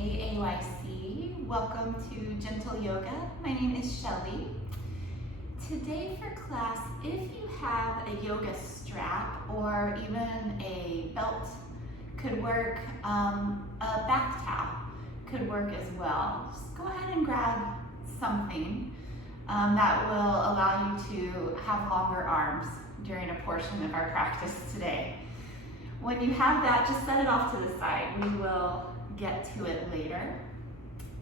AAYC. Welcome to Gentle Yoga. My name is Shelley. Today for class, if you have a yoga strap or even a belt, could work, a bath towel could work as well. Just go ahead and grab something that will allow you to have longer arms during a portion of our practice today. When you have that, just set it off to the side. We will get to it later.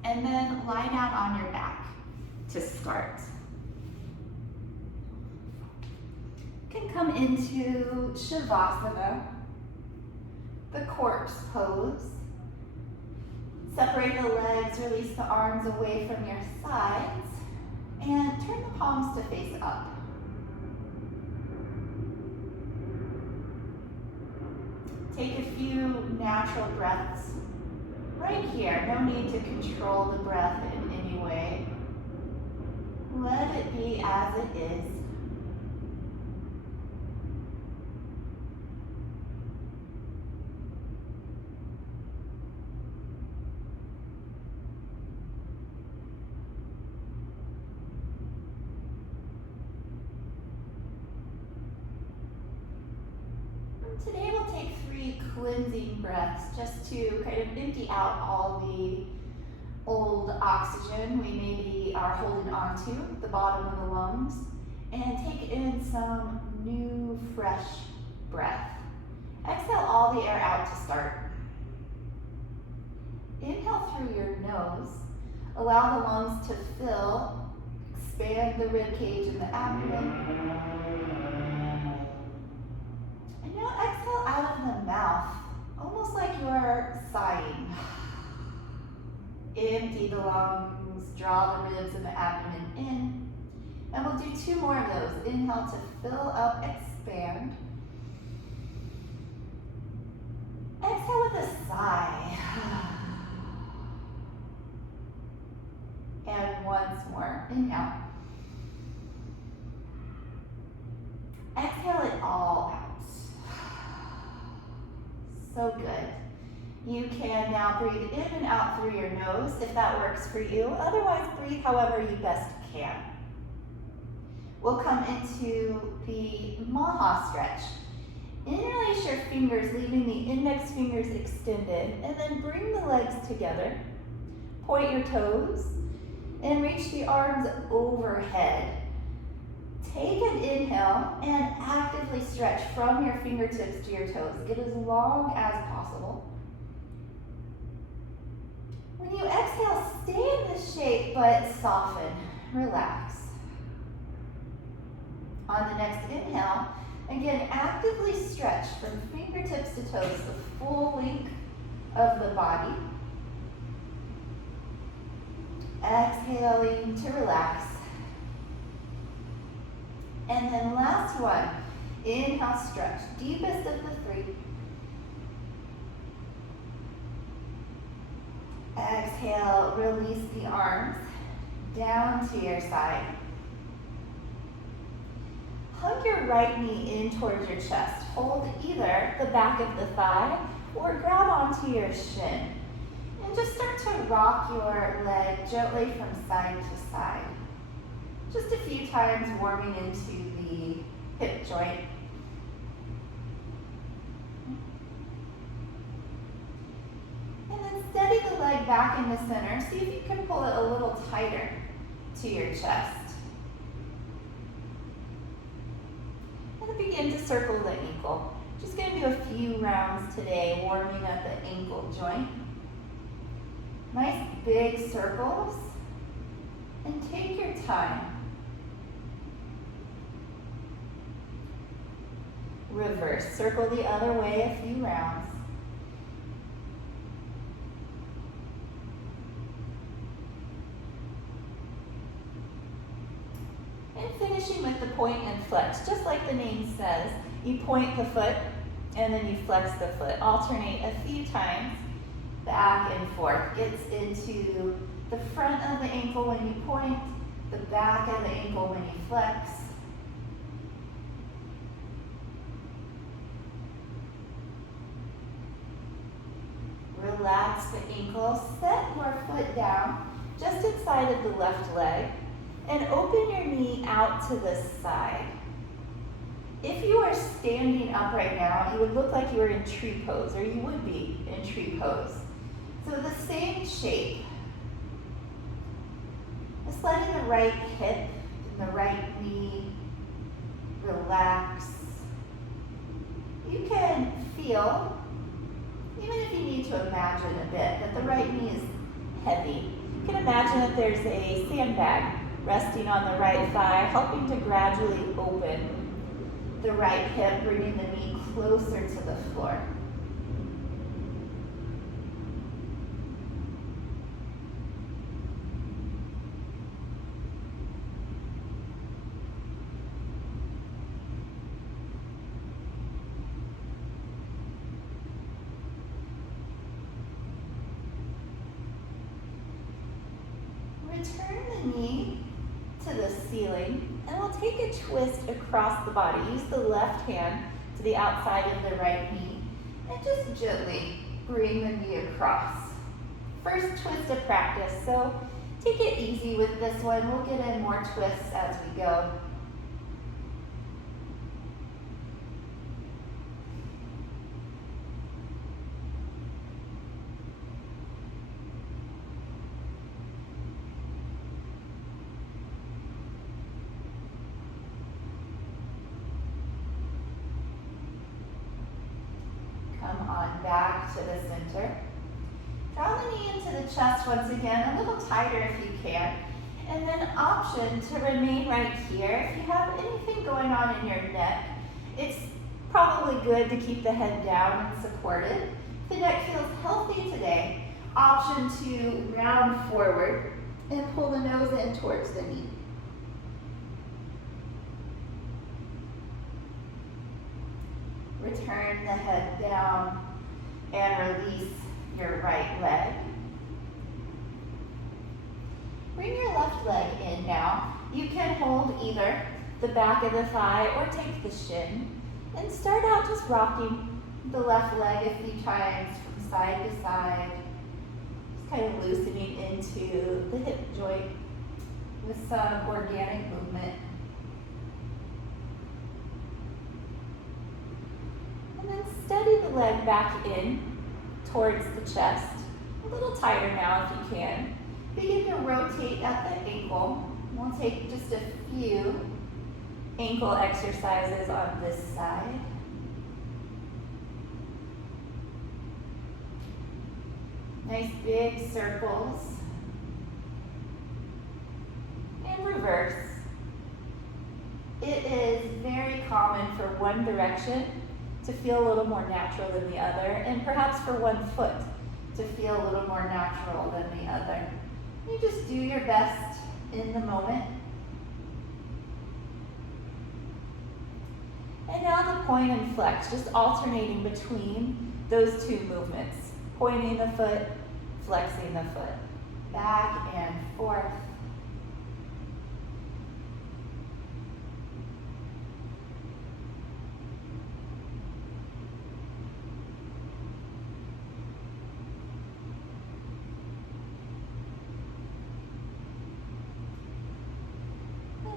And then lie down on your back to start. You can come into Shavasana, the corpse pose. Separate the legs, release the arms away from your sides, and turn the palms to face up. Take a few natural breaths right here. No need to control the breath in any way. Let it be as it is. Today we'll take 3 cleansing breaths just to kind of empty out all the old oxygen we maybe are holding on to, the bottom of the lungs, and take in some new, fresh breath. Exhale all the air out to start. Inhale through your nose. Allow the lungs to fill, expand the rib cage and the abdomen. Now exhale out of the mouth, almost like you're sighing. Empty the lungs, draw the ribs and the abdomen in. And we'll do 2 more of those. Inhale to fill up, expand. Exhale with a sigh. And once more, inhale. Exhale it all out. So good. You can now breathe in and out through your nose if that works for you. Otherwise, breathe however you best can. We'll come into the Maha Stretch. Interlace your fingers, leaving the index fingers extended, and then bring the legs together. Point your toes and reach the arms overhead. Take an inhale and actively stretch from your fingertips to your toes. Get as long as possible. When you exhale, stay in this shape, but soften, relax. On the next inhale, again, actively stretch from fingertips to toes, the full length of the body. Exhaling to relax. And then last one, inhale, stretch, deepest of the 3. Exhale, release the arms down to your side. Hug your right knee in towards your chest. Hold either the back of the thigh or grab onto your shin. And just start to rock your leg gently from side to side. Just a few times warming into the hip joint. And then steady the leg back in the center. See if you can pull it a little tighter to your chest. And then begin to circle the ankle. Just going to do a few rounds today, warming up the ankle joint. Nice big circles. And take your time. Reverse, circle the other way a few rounds. And finishing with the point and flex, just like the name says. You point the foot and then you flex the foot. Alternate a few times, back and forth. Gets into the front of the ankle when you point, the back of the ankle when you flex. Relax relax the ankle, set your foot down just inside of the left leg, and open your knee out to the side. If you are standing up right now, you would look like you were in tree pose, or you would be in tree pose. So the same shape. Just letting the right hip and the right knee relax. You can feel, even if you need to imagine a bit, that the right knee is heavy. You can imagine that there's a sandbag resting on the right thigh, helping to gradually open the right hip, bringing the knee closer to the floor. Return the knee to the ceiling, and we'll take a twist across the body. Use the left hand to the outside of the right knee, and just gently bring the knee across. First twist of practice, so take it easy with this one. We'll get in more twists as we go. Come on back to the center. Draw the knee into the chest once again, a little tighter if you can. And then option to remain right here. If you have anything going on in your neck, it's probably good to keep the head down and supported. If the neck feels healthy today, option to round forward and pull the nose in towards the knee. Return the head down and release your right leg. Bring your left leg in now. You can hold either the back of the thigh or take the shin. And start out just rocking the left leg a few times from side to side. Just kind of loosening into the hip joint with some organic movement. And then steady the leg back in towards the chest. A little tighter now if you can. Begin to rotate at the ankle. We'll take just a few ankle exercises on this side. Nice big circles. And reverse. It is very common for one direction to feel a little more natural than the other, and perhaps for one foot to feel a little more natural than the other. You just do your best in the moment. And now the point and flex, just alternating between those two movements. Pointing the foot, flexing the foot. Back and forth.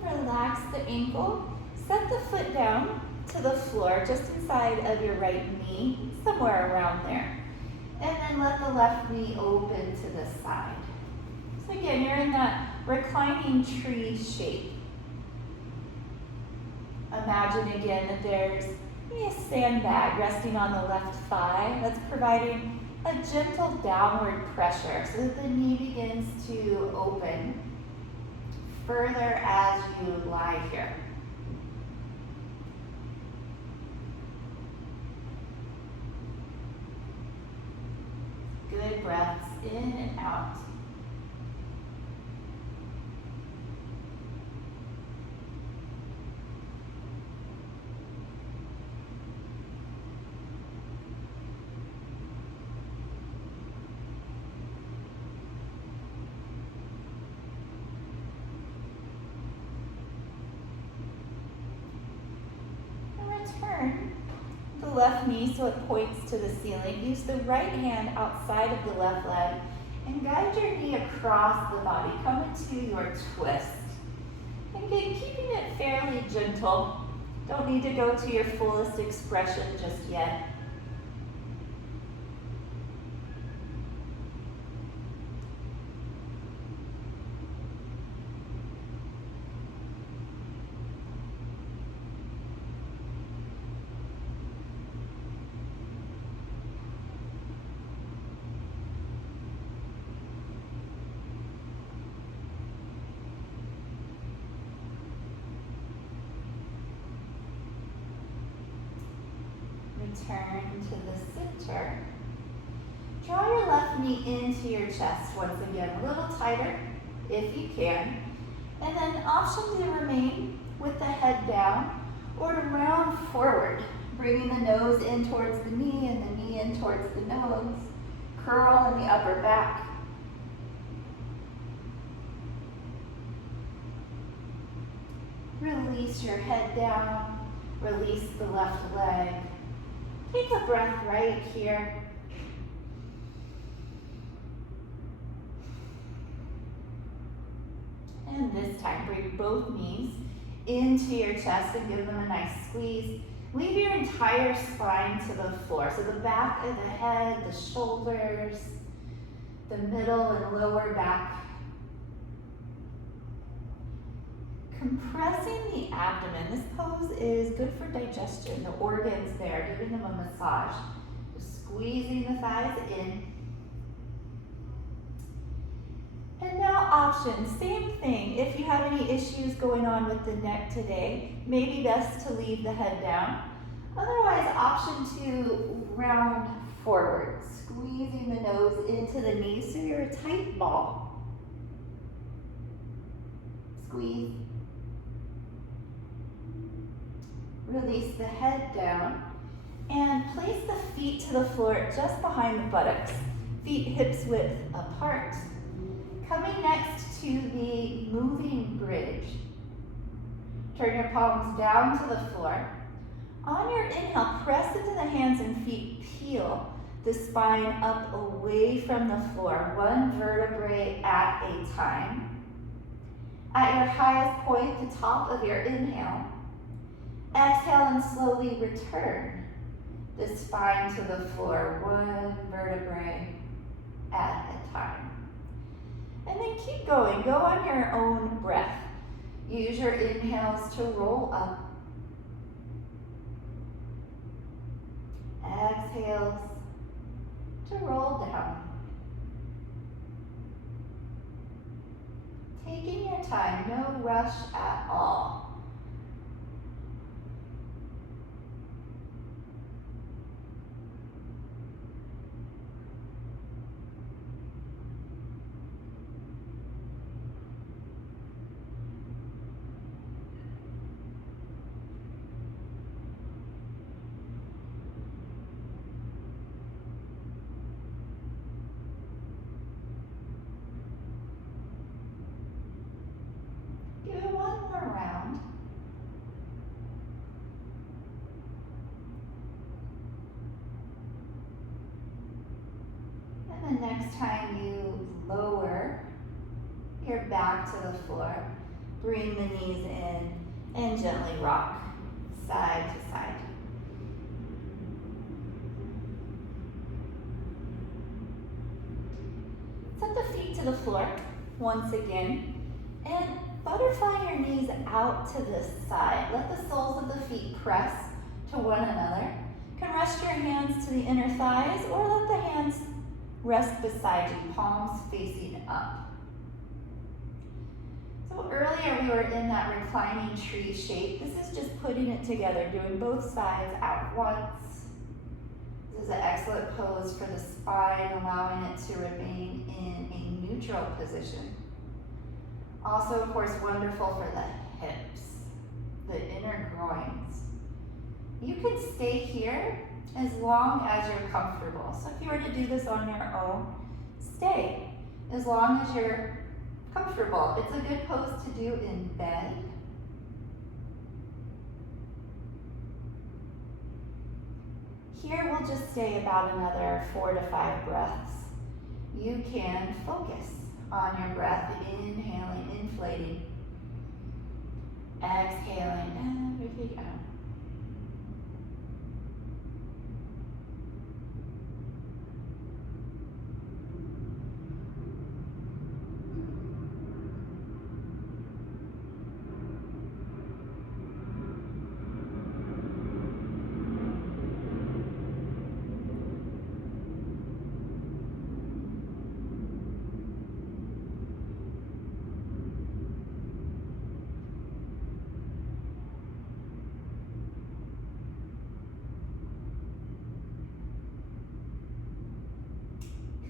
Relax the ankle, set the foot down to the floor just inside of your right knee, somewhere around there. And then let the left knee open to the side. So again, you're in that reclining tree shape. Imagine again that there's maybe a sandbag resting on the left thigh that's providing a gentle downward pressure so that the knee begins to open further as you lie here. Good breaths in and out. left knee so it points to the ceiling. Use the right hand outside of the left leg and guide your knee across the body. Come into your twist. And again, keeping it fairly gentle. Don't need to go to your fullest expression just yet. Return to the center. Draw your left knee into your chest once again, a little tighter if you can. And then option to remain with the head down or to round forward, bringing the nose in towards the knee and the knee in towards the nose. Curl in the upper back. Release your head down, release the left leg. Take a breath right here. And this time, bring both knees into your chest and give them a nice squeeze. Leave your entire spine to the floor. So the back of the head, the shoulders, the middle and lower back. Compressing the abdomen. This pose is good for digestion, the organs there, giving them a massage. Just squeezing the thighs in. And now options, same thing. If you have any issues going on with the neck today, maybe best to leave the head down. Otherwise, option to round forward, squeezing the nose into the knees so you're a tight ball. Squeeze. Release the head down and place the feet to the floor just behind the buttocks. Feet hips width apart. Coming next to the moving bridge. Turn your palms down to the floor. On your inhale, press into the hands and feet. Peel the spine up away from the floor, one vertebrae at a time. At your highest point, the top of your inhale, exhale and slowly return the spine to the floor, one vertebrae at a time. And then keep going. Go on your own breath. Use your inhales to roll up. Exhales to roll down. Taking your time, no rush at all. Next time you lower your back to the floor, bring the knees in and gently rock side to side. Set the feet to the floor once again and butterfly your knees out to the side. Let the soles of the feet press to one another. You can rest your hands to the inner thighs or let the hands rest beside you, palms facing up. So earlier we were in that reclining tree shape. This is just putting it together, doing both sides at once. This is an excellent pose for the spine, allowing it to remain in a neutral position. Also, of course, wonderful for the hips, the inner groins. You can stay here as long as you're comfortable. So if you were to do this on your own, stay as long as you're comfortable. It's a good pose to do in bed. Here we'll just stay about another 4 to 5 breaths. You can focus on your breath, inhaling, inflating, exhaling everything out.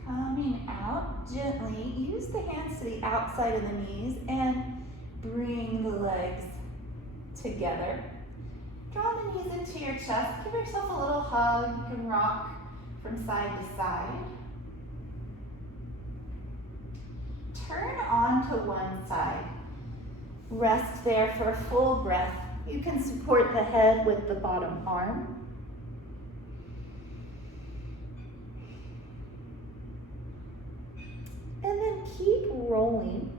Coming out gently, use the hands to the outside of the knees and bring the legs together. Draw the knees into your chest. Give yourself a little hug. You can rock from side to side. Turn onto one side. Rest there for a full breath. You can support the head with the bottom arm. And then keep rolling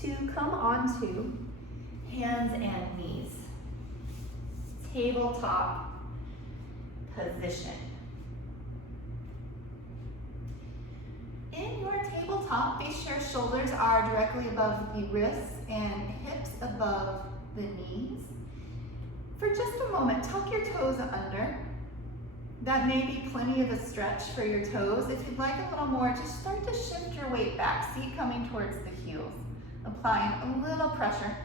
to come onto hands and knees. Tabletop position. In your tabletop, be sure shoulders are directly above the wrists and hips above the knees. For just a moment, tuck your toes under. That may be plenty of a stretch for your toes. If you'd like a little more, just start to shift your weight back, seat coming towards the heels, applying a little pressure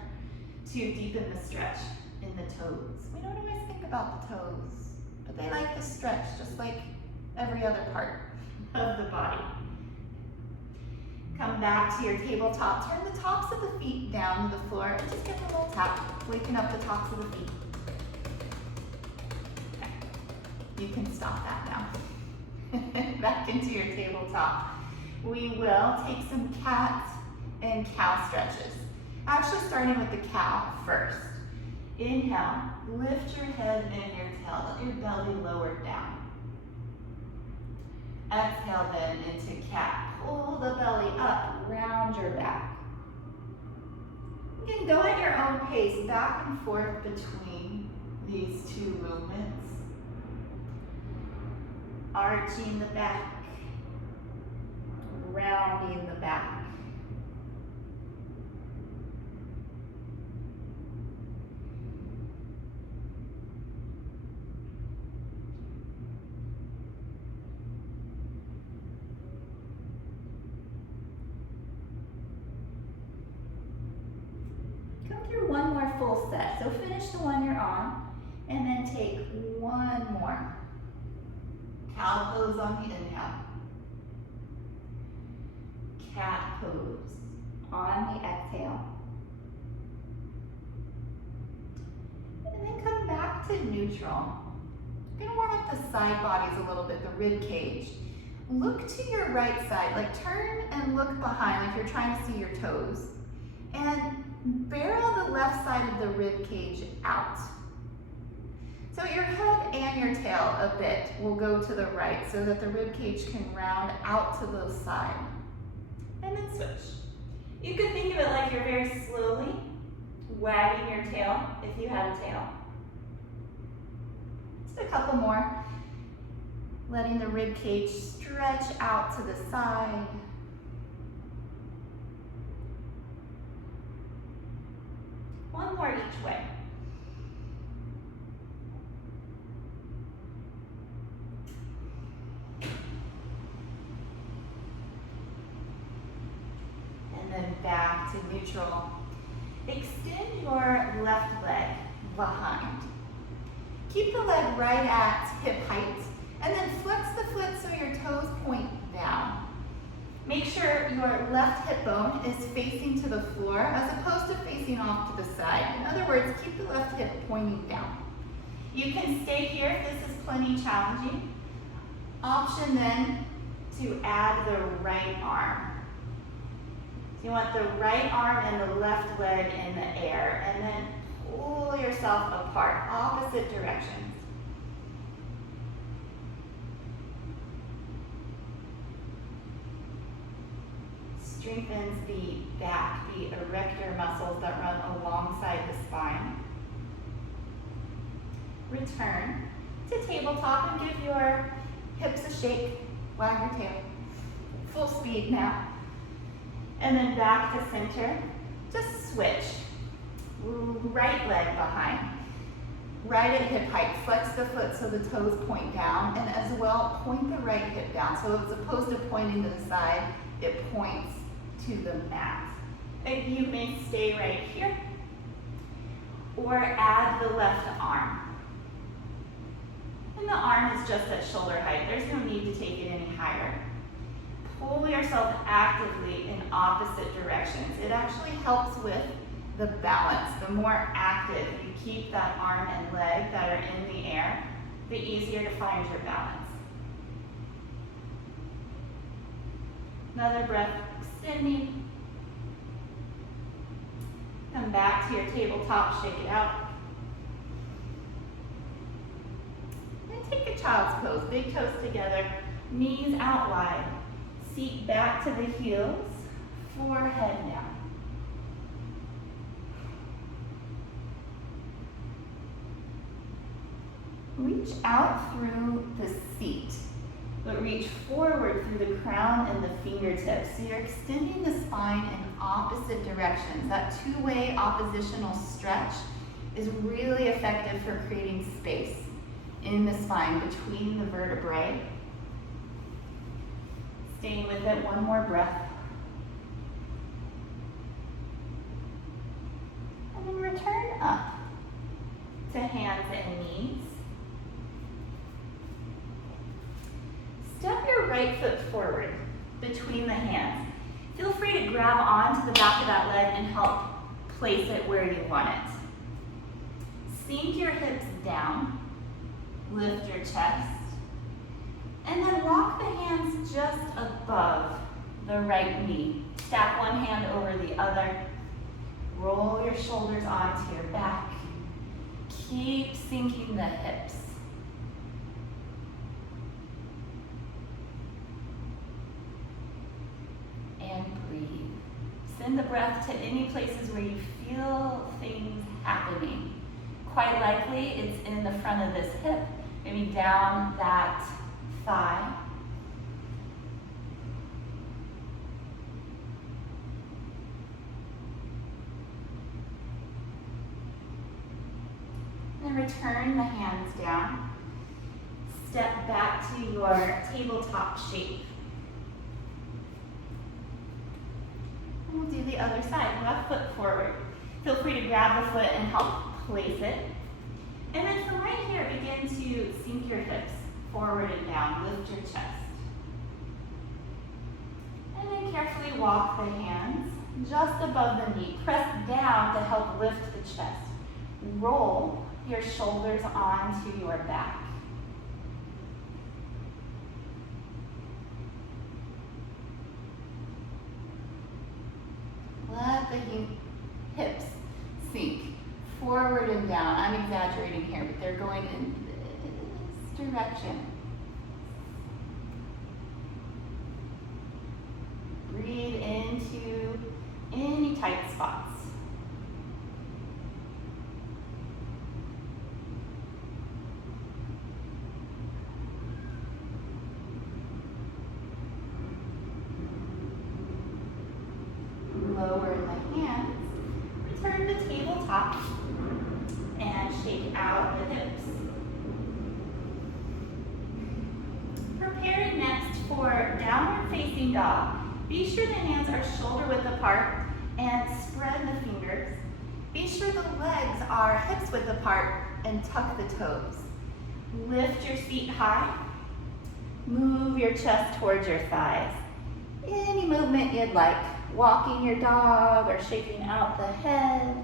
to deepen the stretch in the toes. We don't always think about the toes, but they like to stretch just like every other part of the body. Come back to your tabletop. Turn the tops of the feet down to the floor and just get a little tap, waking up the tops of the feet. You can stop that now. Back into your tabletop. We will take some cat and cow stretches. Actually starting with the cow first. Inhale, lift your head and your tail, let your belly lower down. Exhale then into cat. Pull the belly up, round your back. You can go at your own pace, back and forth between these two movements. Arching the back, rounding the back. Come through one more full set. So finish the one you're on, and then take one more. Cow pose on the inhale. Cat pose on the exhale. And then come back to neutral. You're gonna warm up the side bodies a little bit, the rib cage. Look to your right side, like turn and look behind, like you're trying to see your toes. And barrel the left side of the rib cage out. So your head and your tail a bit will go to the right so that the rib cage can round out to the side. And then switch. You could think of it like you're very slowly wagging your tail if you had a tail. Just a couple more. Letting the rib cage stretch out to the side. One more each way. And then back to neutral. Extend your left leg behind. Keep the leg right at hip height, and then flex the foot so your toes point down. Make sure your left hip bone is facing to the floor as opposed to facing off to the side. In other words, keep the left hip pointing down. You can stay here if this is plenty challenging. Option then to add the right arm. So you want the right arm and the left leg in the air, and then pull yourself apart, opposite directions. strengthens the back, the erector muscles that run alongside the spine. Return to tabletop and give your hips a shake, wag your tail. Full speed now. And then back to center. Just switch. Right leg behind. Right at hip height. Flex the foot so the toes point down, and as well, point the right hip down. So as opposed to pointing to the side, it points to the mat. And you may stay right here, or add the left arm. And the arm is just at shoulder height. There's no need to take it any higher. Pull yourself actively in opposite directions. It actually helps with the balance. The more active you keep that arm and leg that are in the air, the easier to find your balance. Another breath, extending. Come back to your tabletop, shake it out. And take a child's pose, big toes together, knees out wide. Seat back to the heels, forehead down. Reach out through the seat, but reach forward through the crown and the fingertips. So you're extending the spine in opposite directions. That two-way oppositional stretch is really effective for creating space in the spine between the vertebrae. Staying with it, one more breath. And then return up to hands and knees. Step your right foot forward between the hands. Feel free to grab onto the back of that leg and help place it where you want it. Sink your hips down, lift your chest, and then walk the hands just above the right knee. Stack one hand over the other. Roll your shoulders onto your back. Keep sinking the hips. And breathe. Send the breath to any places where you feel things happening. Quite likely it's in the front of this hip, maybe down that thigh. Then return the hands down. Step back to your tabletop shape. And we'll do the other side, left foot forward. Feel free to grab the foot and help place it. And then from right here, begin to sink your hips forward and down, lift your chest. And then carefully walk the hands just above the knee. Press down to help lift the chest. Roll your shoulders onto your back. Let the hips sink forward and down. I'm exaggerating here, but they're going in this direction. Breathe into any tight spots. Lower the hands. Return to tabletop and shake out the hips. Preparing next for downward facing dog. Be sure the hands are shoulder width apart and spread the fingers. Be sure the legs are hips width apart and tuck the toes. Lift your feet high. Move your chest towards your thighs. Any movement you'd like. Walking your dog or shaking out the head.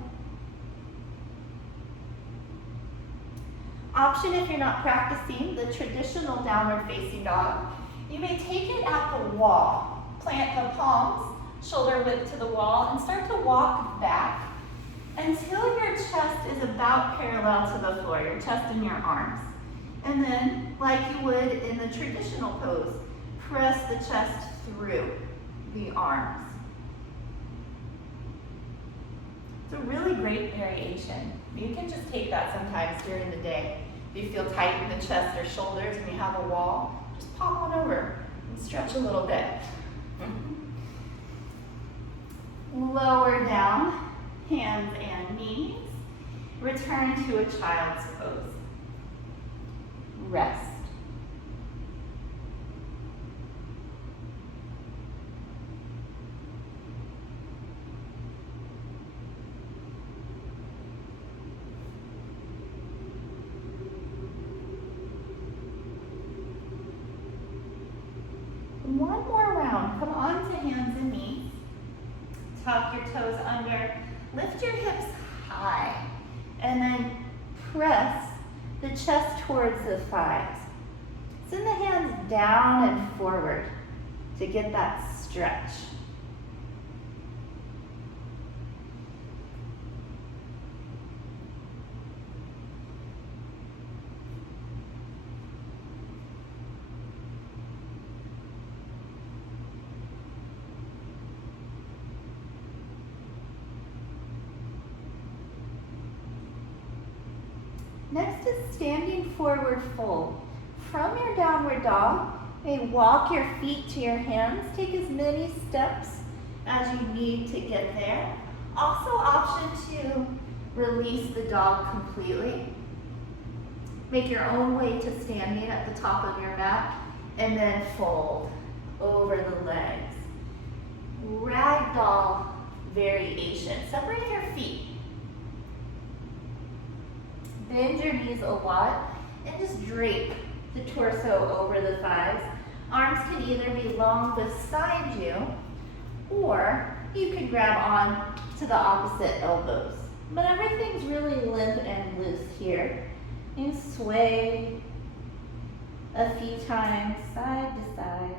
Option if you're not practicing the traditional downward facing dog, you may take it at the wall. Plant the palms, shoulder width to the wall, and start to walk back until your chest is about parallel to the floor, your chest and your arms. And then, like you would in the traditional pose, press the chest through the arms. It's a really great variation. You can just take that sometimes during the day. If you feel tight in the chest or shoulders and you have a wall, just pop on over and stretch a little bit. Lower down, hands and knees. Return to a child's pose. Rest. One more round. Come on to hands and knees. Tuck your toes under. Lift your hips high. And then press the chest towards the thighs. Send the hands down and forward to get that stretch. Next is standing forward fold. From your downward dog, you may walk your feet to your hands. Take as many steps as you need to get there. Also option to release the dog completely. Make your own way to standing at the top of your mat and then fold over the legs. Ragdoll variation. Separate your feet. Bend your knees a lot and just drape the torso over the thighs. Arms can either be long beside you or you can grab on to the opposite elbows. But everything's really limp and loose here. You sway a few times side to side.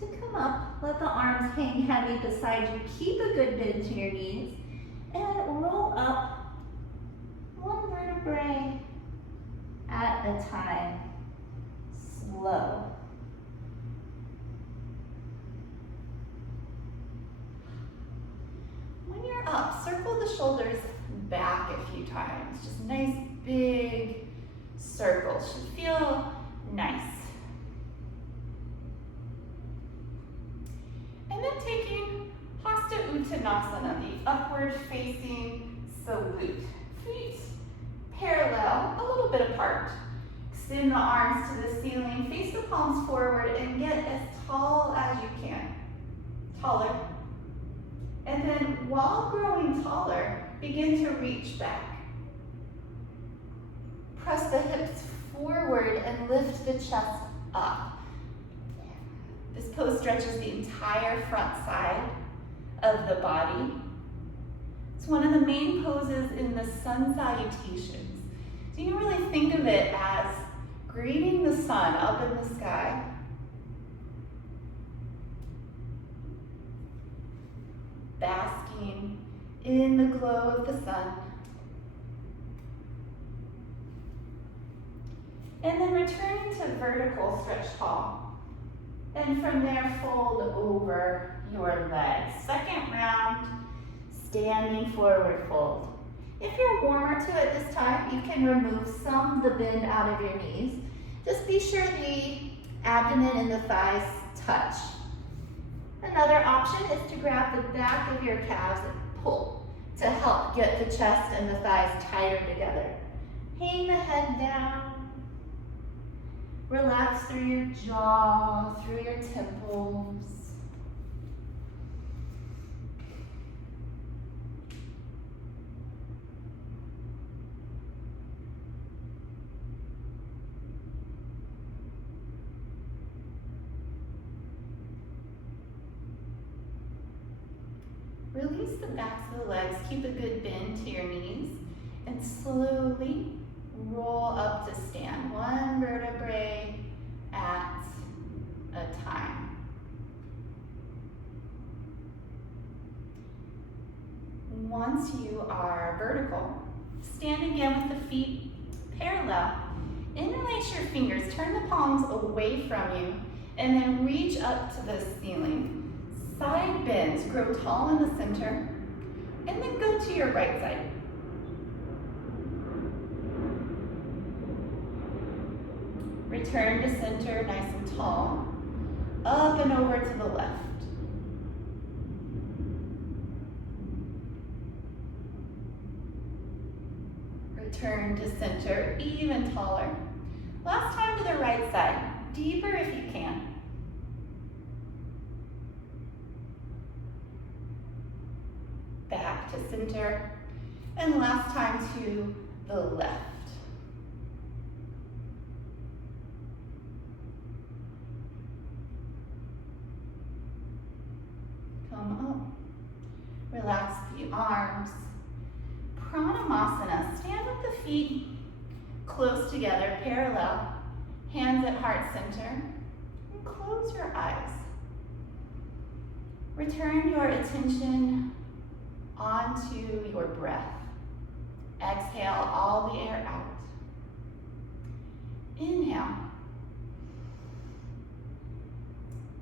To come up, let the arms hang heavy beside you. Keep a good bend to your knees and roll up one vertebrae at a time. Slow. When you're up, circle the shoulders back a few times. Just nice big circles. Should feel nice. And then taking Hasta Uttanasana, the upward facing salute. Feet parallel, a little bit apart. Extend the arms to the ceiling, face the palms forward, and get as tall as you can. Taller. And then while growing taller, begin to reach back. Press the hips forward and lift the chest up. This pose stretches the entire front side of the body. It's one of the main poses in the sun salutations. So you can really think of it as greeting the sun up in the sky. Basking in the glow of the sun. And then returning to vertical stretch tall. And from there, fold over your legs. Second round, standing forward fold. If you're warmer to it this time, you can remove some of the bend out of your knees. Just be sure the abdomen and the thighs touch. Another option is to grab the back of your calves and pull to help get the chest and the thighs tighter together. Hang the head down. Relax through your jaw, through your temples. Release the backs of the legs, keep a good bend to your knees, and slowly roll up to stand, one vertebrae at a time. Once you are vertical, stand again with the feet parallel. Interlace your fingers, turn the palms away from you, and then reach up to the ceiling. Side bends, grow tall in the center, and then go to your right side. Return to center, nice and tall. Up and over to the left. Return to center, even taller. Last time to the right side, deeper if you can. Back to center, and last time to the left. Come up. Relax the arms. Pranamasana. Stand with the feet close together, parallel. Hands at heart center. And close your eyes. Return your attention onto your breath. Exhale all the air out. Inhale.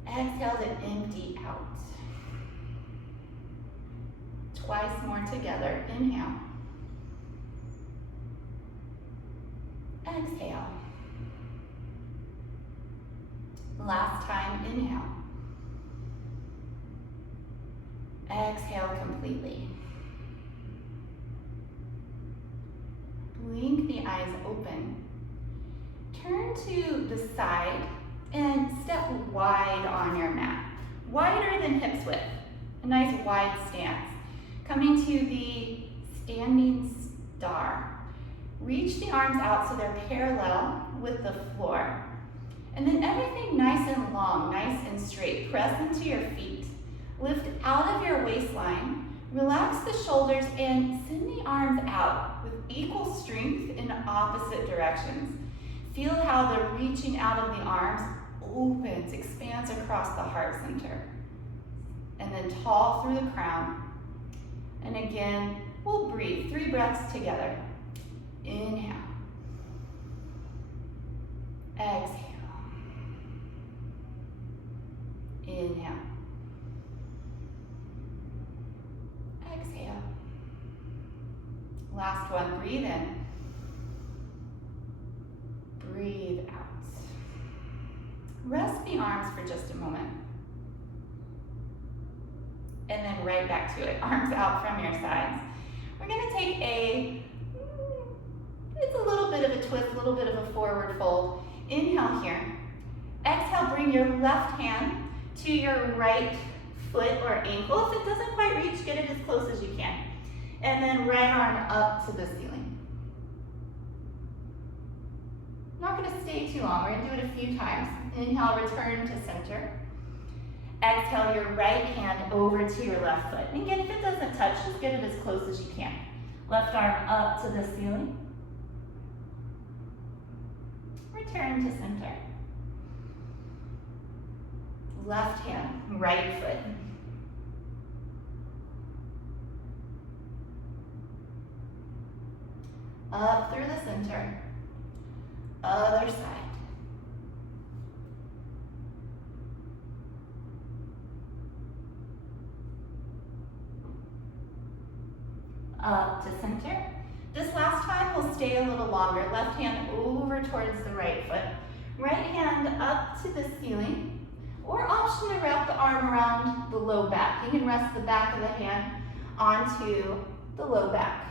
Exhale to empty out. Twice more together. Inhale. Exhale. Last time, inhale. Exhale completely. Blink the eyes open. Turn to the side and step wide on your mat. Wider than hips width. A nice wide stance. Coming to the standing star. Reach the arms out so they're parallel with the floor. And then everything nice and long, nice and straight. Press into your feet. Lift out of your waistline. Relax the shoulders and send the arms out with equal strength in opposite directions. Feel how the reaching out of the arms opens, expands across the heart center. And then tall through the crown. And again, we'll breathe 3 breaths together. Inhale. Exhale. Inhale. Exhale. Last one, breathe in. Breathe out. Rest the arms for just a moment. And then right back to it, arms out from your sides. We're gonna take it's a little bit of a twist, a little bit of a forward fold. Inhale here. Exhale, bring your left hand to your right foot or ankle. If it doesn't quite reach, get it as close as you can. And then right arm up to the ceiling. I'm not gonna stay too long, we're gonna do it a few times. Inhale, return to center. Exhale your right hand over to your left foot. And again, if it doesn't touch, just get it as close as you can. Left arm up to the ceiling. Return to center. Left hand, right foot. Up through the center. Other side. Up to center. This last time we'll stay a little longer. Left hand over towards the right foot. Right hand up to the ceiling. Or option to wrap the arm around the low back. You can rest the back of the hand onto the low back.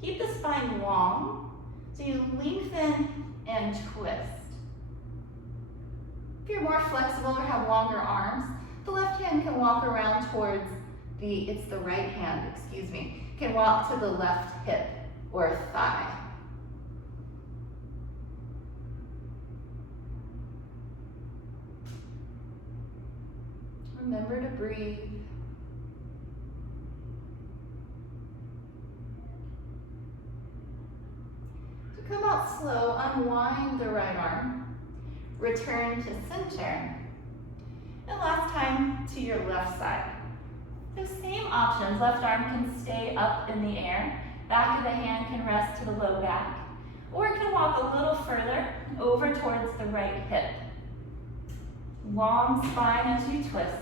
Keep the spine long so you lengthen and twist. If you're more flexible or have longer arms, the left hand can walk around towards it's the right hand, excuse me, can walk to the left hip or thigh. Remember to breathe. To come out slow, unwind the right arm. Return to center. And last time to your left side. So same options. Left arm can stay up in the air. Back of the hand can rest to the low back. Or it can walk a little further over towards the right hip. Long spine as you twist.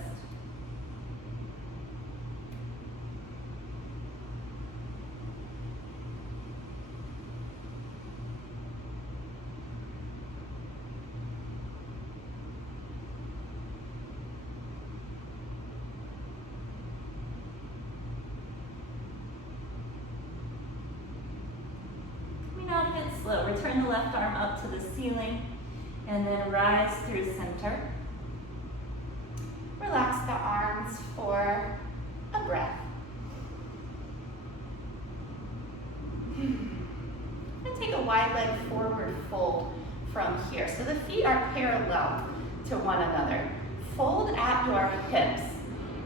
Out a bit slow. Return the left arm up to the ceiling and then rise through center. Relax the arms for a breath. And take a wide leg forward fold from here. So the feet are parallel to one another. Fold at your hips.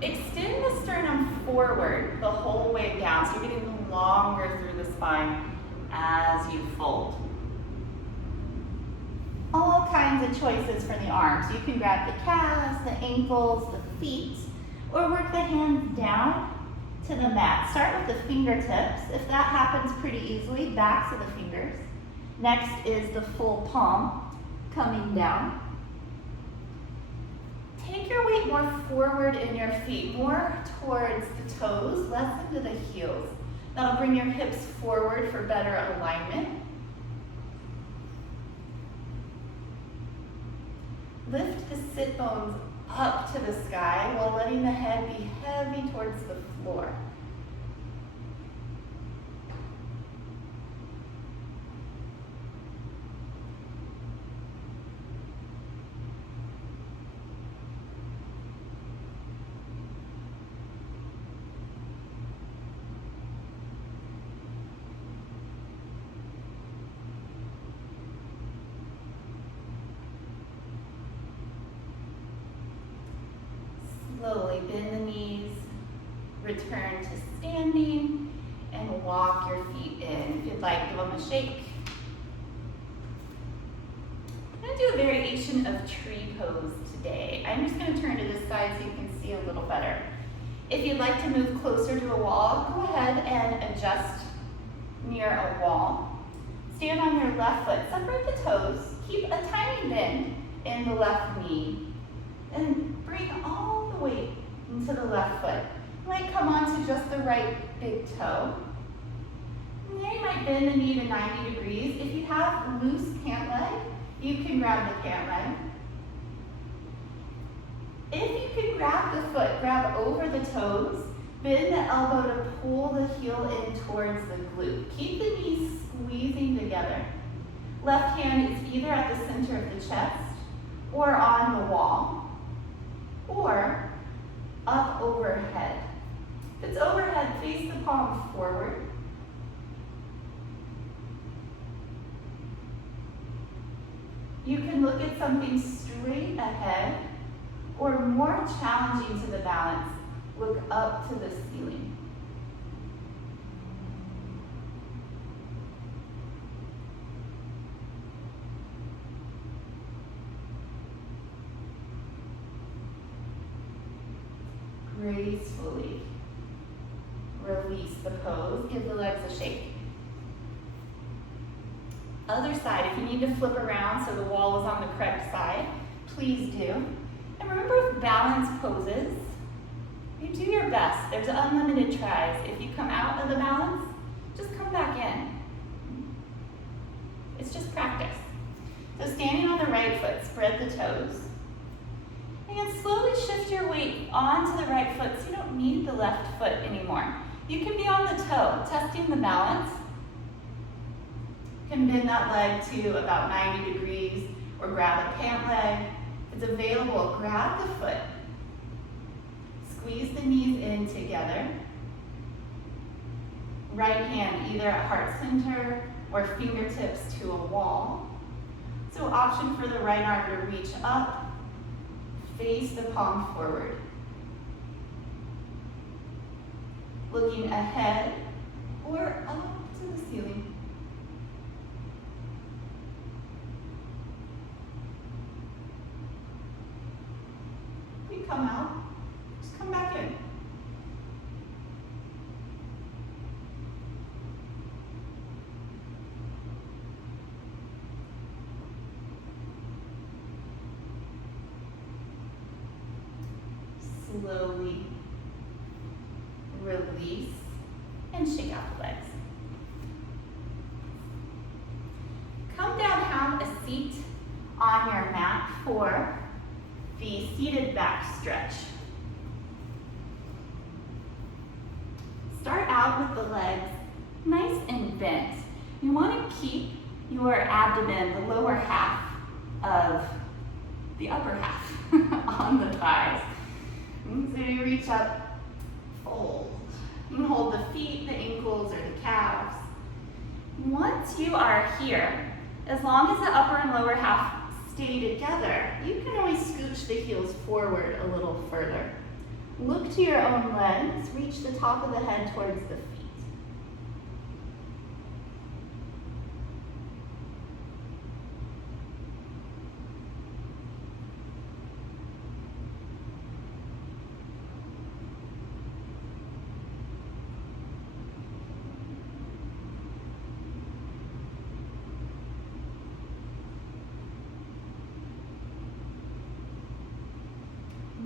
Extend the sternum forward the whole way down so you're getting longer through the spine as you fold. All kinds of choices for the arms. You can grab the calves, the ankles, the feet, or work the hands down to the mat. Start with the fingertips. If that happens pretty easily, backs of the fingers. Next is the full palm coming down. Take your weight more forward in your feet, more towards the toes, less into the heels. That'll bring your hips forward for better alignment. Lift the sit bones up to the sky while letting the head be heavy towards the floor. Slowly bend the knees, return to standing, and walk your feet in. If you'd like, give them a shake. I'm going to do a variation of tree pose today. I'm just going to turn to this side so you can see a little better. If you'd like to move closer to a wall, go ahead and adjust near a wall. Stand on your left foot, separate the toes, keep a tiny bend in the left knee, and bring all the weight into the left foot. You might come onto just the right big toe. And then you might bend the knee to 90 degrees. If you have loose pant leg, you can grab the pant leg. If you can grab the foot, grab over the toes, bend the elbow to pull the heel in towards the glute. Keep the knees squeezing together. Left hand is either at the center of the chest or on the wall, or up overhead. If it's overhead, face the palms forward. You can look at something straight ahead, or more challenging to the balance, look up to the ceiling. Gracefully release the pose, give the legs a shake. Other side, if you need to flip around so the wall is on the correct side, please do. And remember, with balance poses, you do your best. There's unlimited tries. If you come out of the balance, just come back in. It's just practice. So standing on the right foot, spread the toes. And slowly shift your weight onto the right foot so you don't need the left foot anymore. You can be on the toe, testing the balance. You can bend that leg to about 90 degrees or grab a pant leg. If it's available, grab the foot. Squeeze the knees in together. Right hand either at heart center or fingertips to a wall. So option for the right arm to reach up. Face the palm forward. Looking ahead or up to the ceiling. You come out, just come back in. slowly release and shake out the legs. Come down, have a seat on your mat for the seated back stretch. Start out with the legs nice and bent. You want to keep your abdomen, the lower half of the upper half on the thighs. So you reach up, fold. You can hold the feet, the ankles, or the calves. Once you are here, as long as the upper and lower half stay together, you can always scooch the heels forward a little further. Look to your own legs, reach the top of the head towards the feet.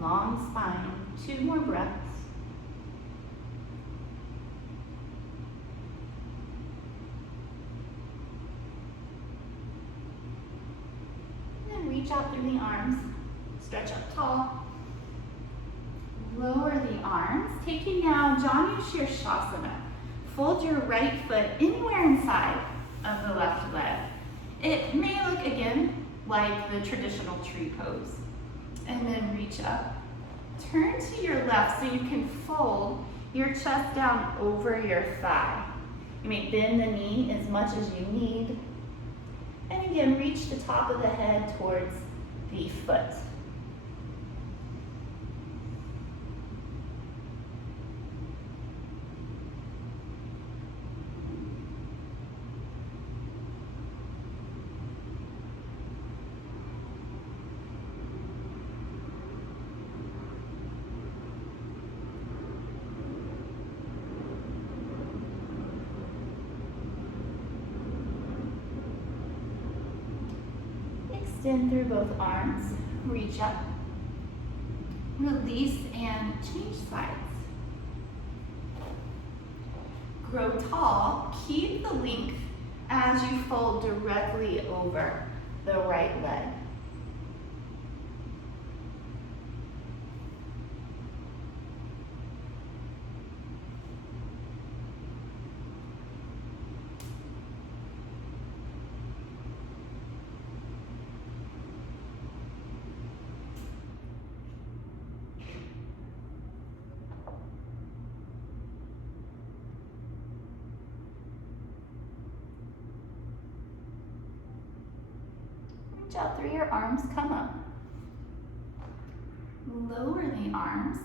Long spine, 2 more breaths. And then reach out through the arms, stretch up tall. Lower the arms, taking now Shavasana. Fold your right foot anywhere inside of the left leg. It may look again like the traditional tree pose. And then reach up. Turn to your left so you can fold your chest down over your thigh. You may bend the knee as much as you need. And again, reach the top of the head towards the foot. Extend through both arms, reach up, release and change sides. Grow tall, keep the length as you fold directly over the right leg. Reach out through your arms, come up. Lower the arms.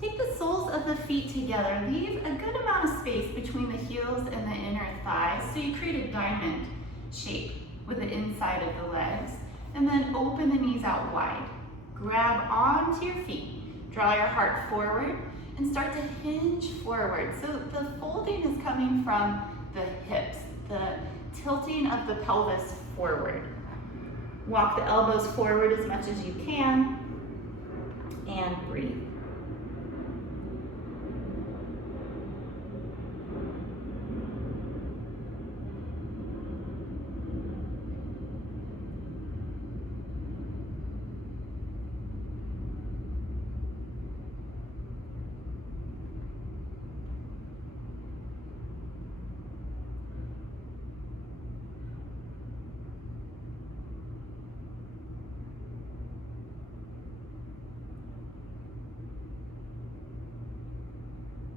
Take the soles of the feet together. Leave a good amount of space between the heels and the inner thighs so you create a diamond shape with the inside of the legs. And then open the knees out wide. Grab onto your feet. Draw your heart forward and start to hinge forward. So the folding is coming from the hips, the tilting of the pelvis forward. Walk the elbows forward as much as you can and breathe.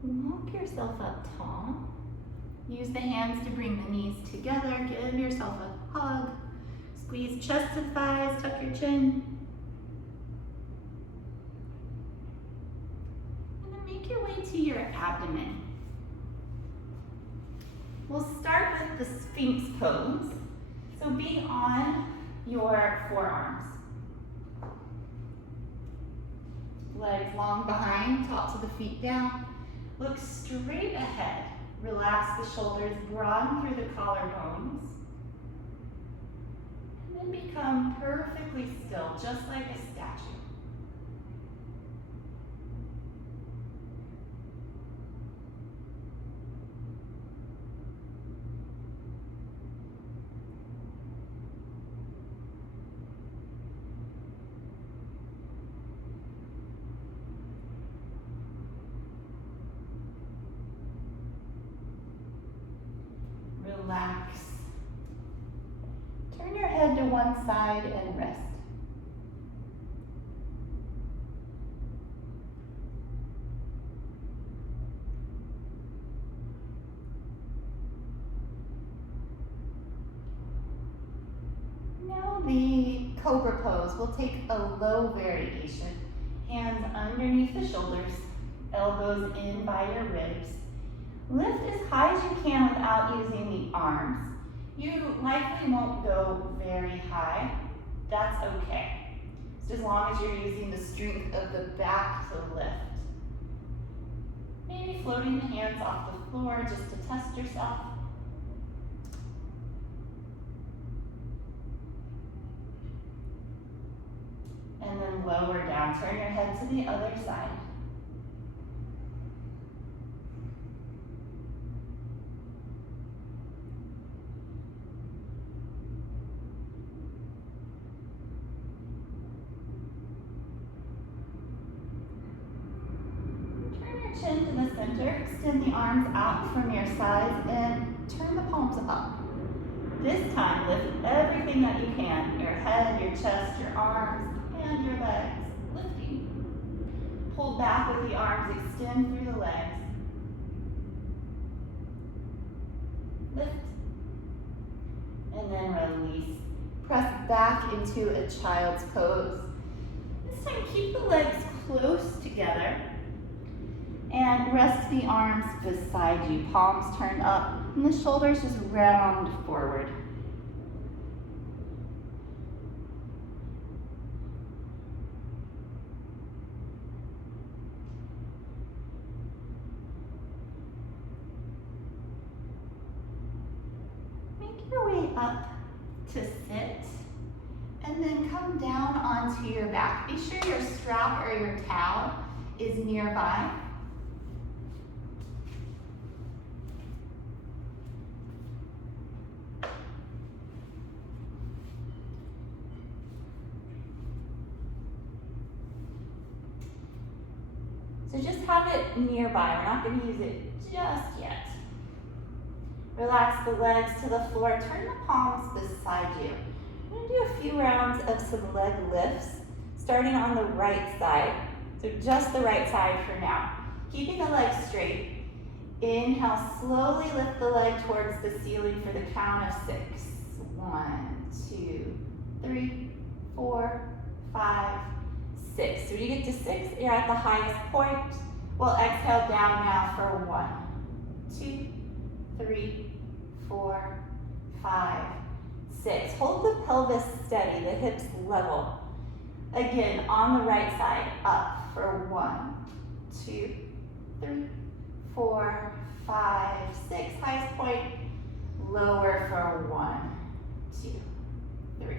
Walk yourself up tall. Use the hands to bring the knees together. Give yourself a hug. Squeeze chest to thighs, tuck your chin. And then make your way to your abdomen. We'll start with the Sphinx pose. So be on your forearms. Legs long behind, top to the feet down. Look straight ahead. Relax the shoulders, broaden through the collarbones. And then become perfectly still, just like a statue. relax. Turn your head to one side and rest. Now the Cobra Pose. We'll take a low variation. Hands underneath the shoulders, elbows in by your ribs. Lift as high as you can without using the arms. You likely won't go very high. That's okay. Just as long as you're using the strength of the back to lift. Maybe floating the hands off the floor just to test yourself. And then lower down. Turn your head to the other side. Turn your chin to the center. Extend the arms out from your sides and turn the palms up. This time, lift everything that you can. Your head, your chest, your arms, and your legs, lifting. Pull back with the arms, extend through the legs. Lift. And then release. Press back into a child's pose. This time keep the legs close together and rest the arms beside you. Palms turned up and the shoulders just round forward. Your way up to sit, and then come down onto your back. Be sure your strap or your towel is nearby. So just have it nearby. We're not going to use it just yet. Relax the legs to the floor. Turn the palms beside you. We're going to do a few rounds of some leg lifts, starting on the right side. So just the right side for now. Keeping the legs straight. Inhale, slowly lift the leg towards the ceiling for the count of 6. 1, 2, 3, 4, 5, 6. So when you get to 6, you're at the highest point. We'll exhale down now for 1, 2, 3, 4, 5, 6. Hold the pelvis steady, the hips level. Again, on the right side, up for 1, 2, 3, 4, 5, 6. Highest point, lower for 1, 2, 3,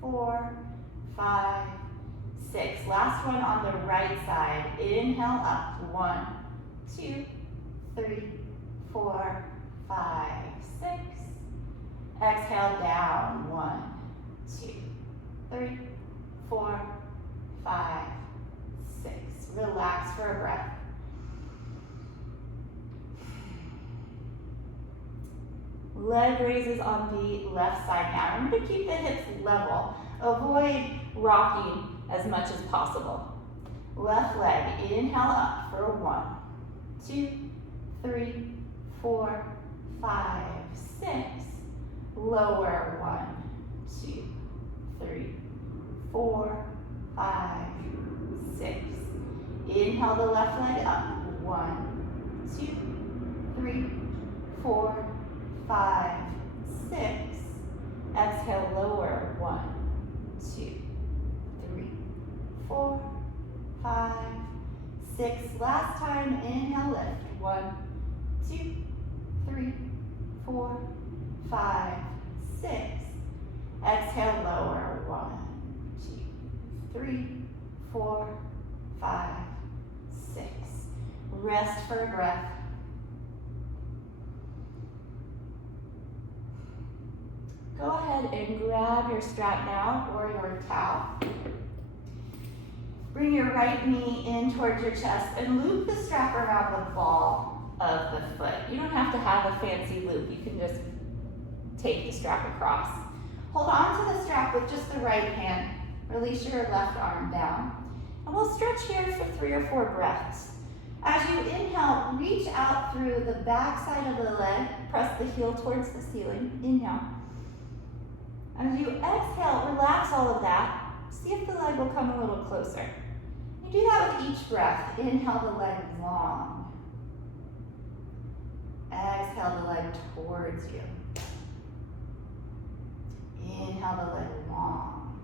4, 5, 6. Last one on the right side. Inhale up. 1, 2, 3, 4, 5, 6. Exhale down. 1, 2, 3, 4, 5, 6. Relax for a breath. Leg raises on the left side now. Remember to keep the hips level. Avoid rocking as much as possible. Left leg, inhale up for 1, 2, 3, 4, 5, 6. Lower 1, 2, 3, 4, 5, 6. Inhale the left leg up. 1, 2, 3, 4, 5, 6. Exhale, lower. 1, 2, 3, 4, 5, 6. Last time, inhale, lift. 1, 2, 3, 4, 5, 6. Exhale, lower. 1, 2, 3, 4, 5, 6. Rest for a breath. Go ahead and grab your strap now or your towel. Bring your right knee in towards your chest and loop the strap around the ball. of the foot. You don't have to have a fancy loop. You can just take the strap across. Hold on to the strap with just the right hand. Release your left arm down. And we'll stretch here for 3 or 4 breaths. As you inhale, reach out through the back side of the leg. Press the heel towards the ceiling. Inhale. As you exhale, relax all of that. See if the leg will come a little closer. You do that with each breath. Inhale the leg long. Exhale the leg towards you. Inhale the leg long.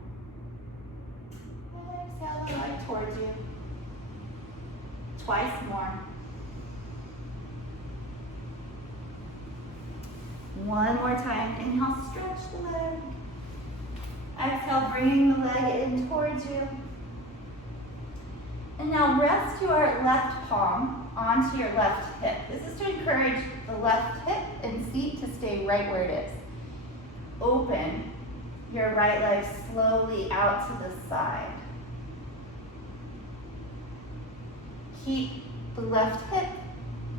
Exhale the leg towards you. Twice more. One more time. Inhale, stretch the leg. Exhale, bringing the leg in towards you. And now rest your left palm onto your left hip. This is to encourage the left hip and seat to stay right where it is. Open your right leg slowly out to the side. Keep the left hip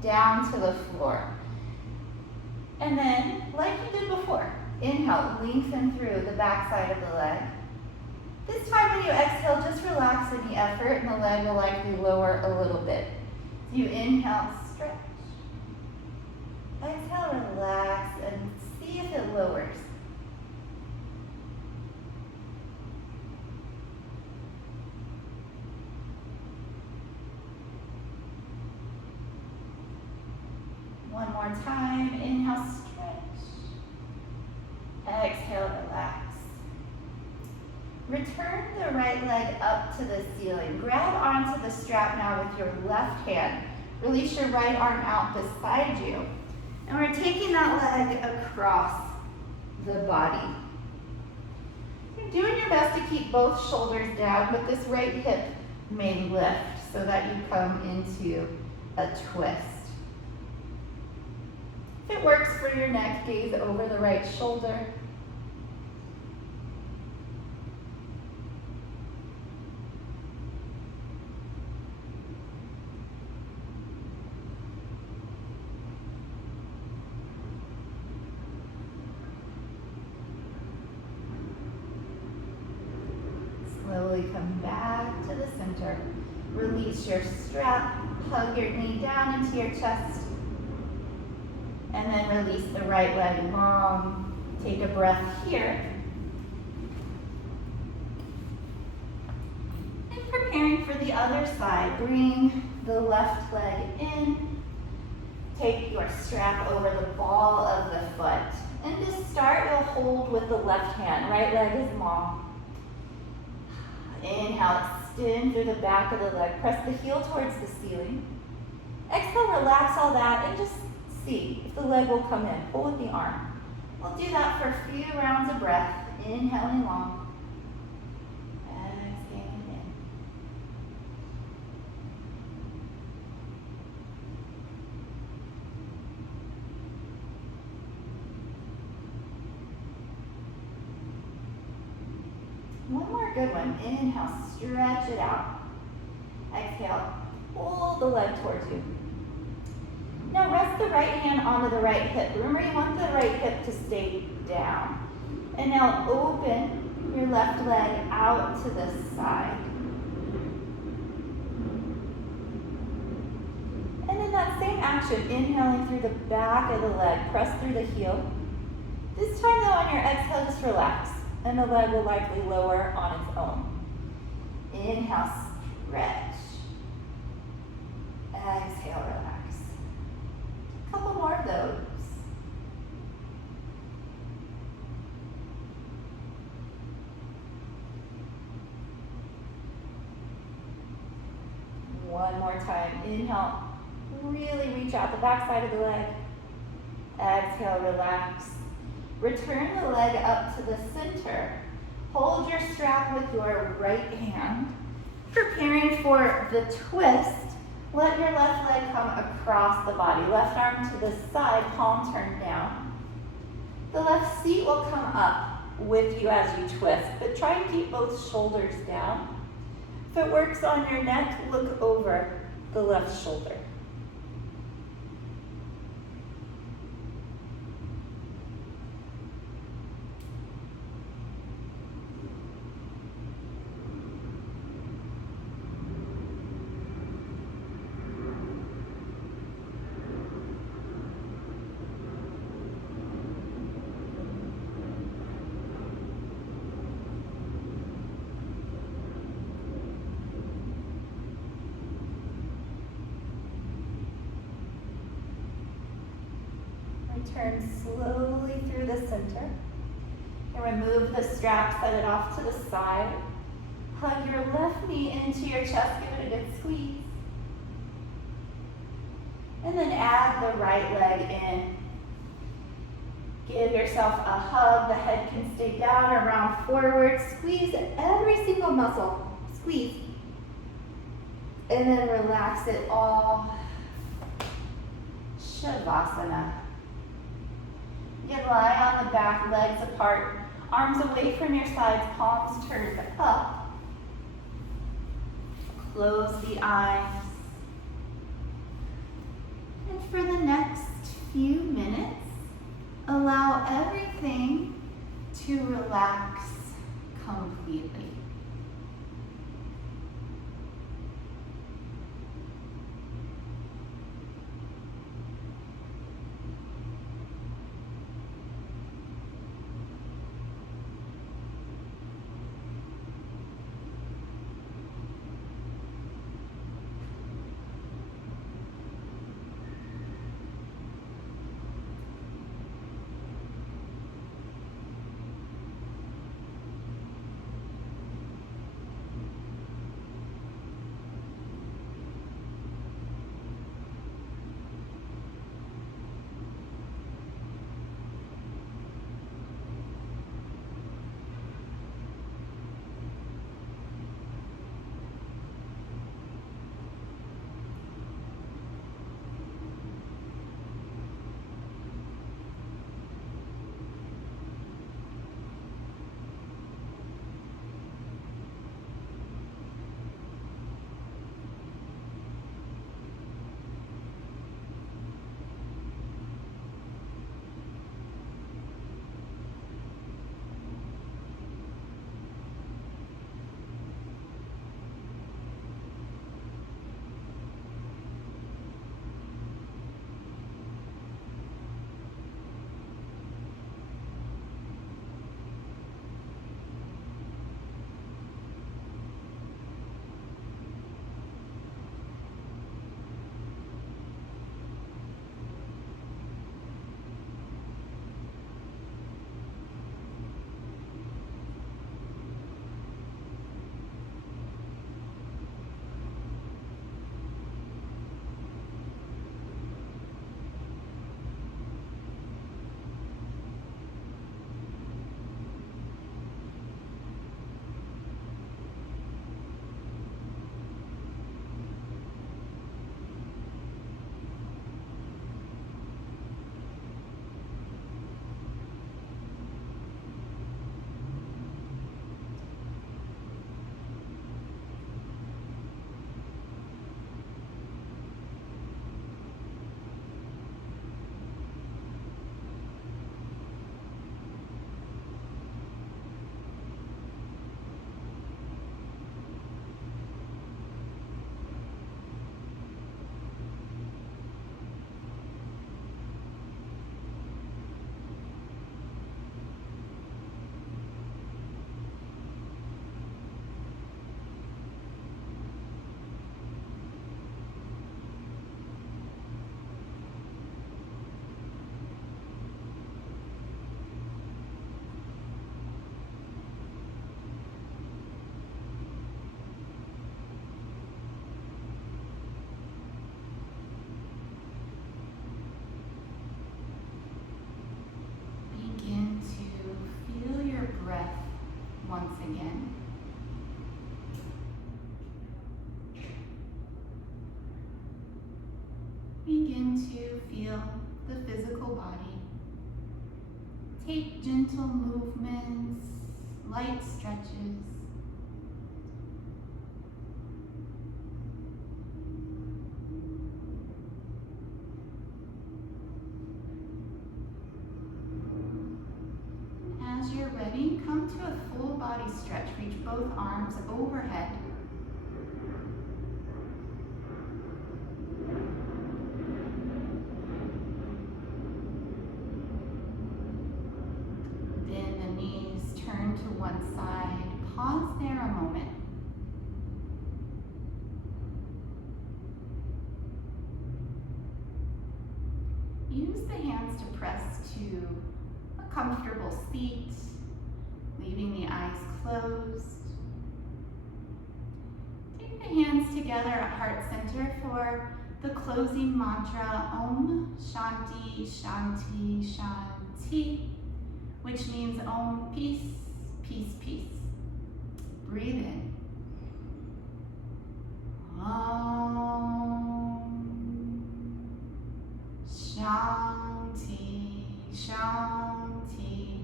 down to the floor. And then, like you did before, inhale, lengthen through the back side of the leg. This time when you exhale, just relax any effort and the leg will likely lower a little bit. So you inhale, stretch. Exhale, relax, and see if it lowers. One more time, inhale, stretch. Exhale, relax. Return the right leg up to the ceiling. Grab onto the strap now with your left hand. Release your right arm out beside you. And we're taking that leg across the body. You're doing your best to keep both shoulders down, but this right hip may lift so that you come into a twist. If it works for your neck, gaze over the right shoulder. Slowly come back to the center. Release your strap, hug your knee down into your chest. And then release the right leg long. Take a breath here. And preparing for the other side, bring the left leg in. Take your strap over the ball of the foot. And to start, you'll hold with the left hand. Right leg is long. Inhale, extend through the back of the leg. Press the heel towards the ceiling. Exhale, relax all that and just see if the leg will come in. Pull with the arm. We'll do that for a few rounds of breath. Inhaling long. Exhaling in. One more good one. Inhale, stretch it out. Exhale, pull the leg towards you. Now rest the right hand onto the right hip. Remember, you want the right hip to stay down. And now open your left leg out to the side. And in that same action, inhaling through the back of the leg, press through the heel. This time though, on your exhale, just relax. And the leg will likely lower on its own. Inhale, stretch. Exhale, relax. A couple more of those. One more time. Inhale, really reach out the back side of the leg. Exhale, relax. Return the leg up to the center. Hold your strap with your right hand. Preparing for the twist, let your left leg come across the body. Left arm to the side, palm turned down. The left seat will come up with you as you twist, but try and keep both shoulders down. If it works on your neck, look over the left shoulder. turn slowly through the center. And remove the strap, set it off to the side. Hug your left knee into your chest, give it a good squeeze. And then add the right leg in. Give yourself a hug, the head can stay down or round forward. Squeeze every single muscle, squeeze. And then relax it all. Shavasana. You can lie on the back, legs apart, arms away from your sides, palms turned up. Close the eyes. And for the next few minutes, allow everything to relax completely. Once again. Begin to feel the physical body. Take gentle movements, light stretches. As you're ready, come to a full body stretch. Reach both arms overhead. Then the knees turn to one side. Pause there a moment. use the hands to press to a comfortable seat, leaving the eyes closed. Take the hands together at heart center for the closing mantra, Om Shanti, Shanti, Shanti, which means Om, peace, peace, peace. Breathe in. Om Shanti, Shanti,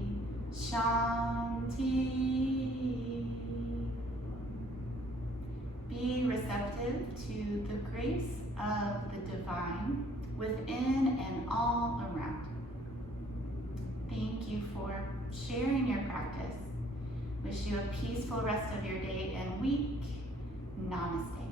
Shanti. Be receptive to the grace of the divine within and all around. Thank you for sharing your practice. Wish you a peaceful rest of your day and week. Namaste.